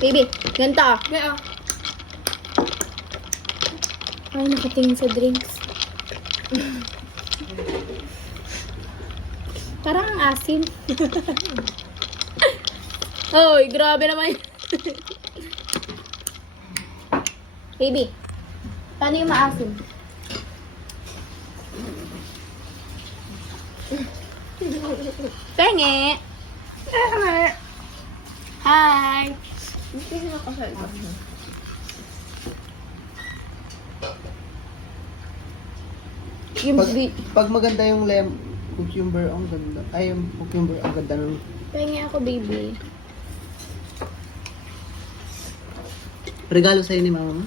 Baby, ganito ah. Kaya, Ay, nakatingin sa drinks. Parang ang asim. Oy, grabe naman yun. Baby, paano yung maasim? Penge! Hi! hindi na kasal ka. Yung Pag maganda yung cucumber, ang ganda. Ay, yung cucumber, ang ganda ng... Penge ako, baby. Regalo sa'yo ni mama mo?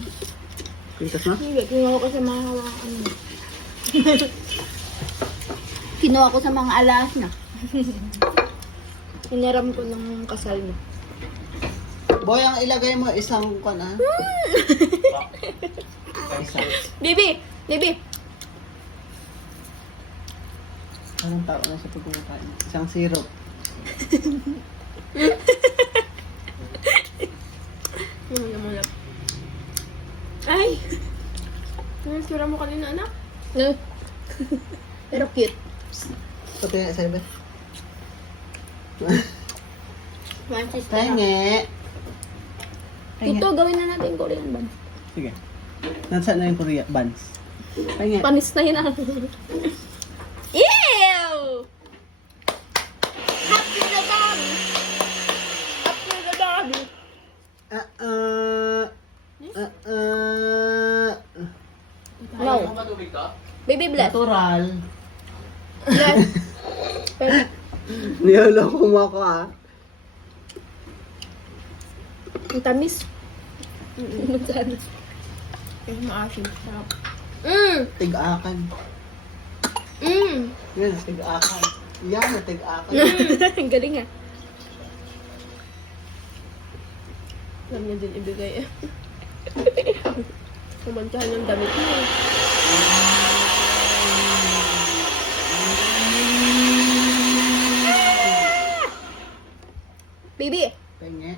Quintas na? Hindi, kinuha ko sa mga ano. Kinuha ko sa mga alas na. Hinaram ko ng kasal mo. Boy, ang ilagay mo isang kan ah. Isa. Baby! Baby! Anong tao na sa pagkumakain? Isang syrup. Muna. Ay! Ano sura mo kanina, anak? No. Pero cute. Pati nga sa iba. Francis na. Penge! Ito, gawin na natin Korean band. Sige. Nasaan na yung Korea buns? Penge! Panis na yun ah. Ew! Happy na dog! Happy na dog! No. Baby bless. Natural. Bless. Niyaloko mo ako ah. Ang tamis. Ay, maasim. Sarap. Tig-akan. Yan, tig-akan. Yan, tig-akan. Ang galing ah. Alam niya din ibigay eh. Kumantsahan yung damit mo eh. Baby! Penge.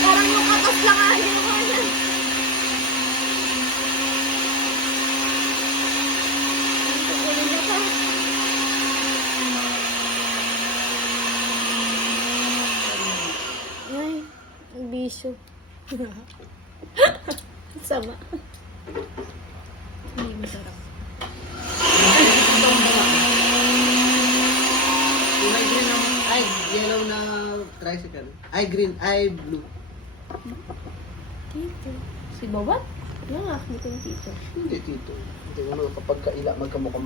Parang yung katas lang ah. Ay, ang bisyo. Sama. Hindi masarap. Yung may green na, ay, yellow na tricycle. Ay, green, ay, blue. Tito. Si Bawat? Ano nga, dito yung tito. Hindi, tito. Hindi mo kapag kaila, magkamukha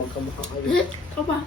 kayo. Ikaw ba?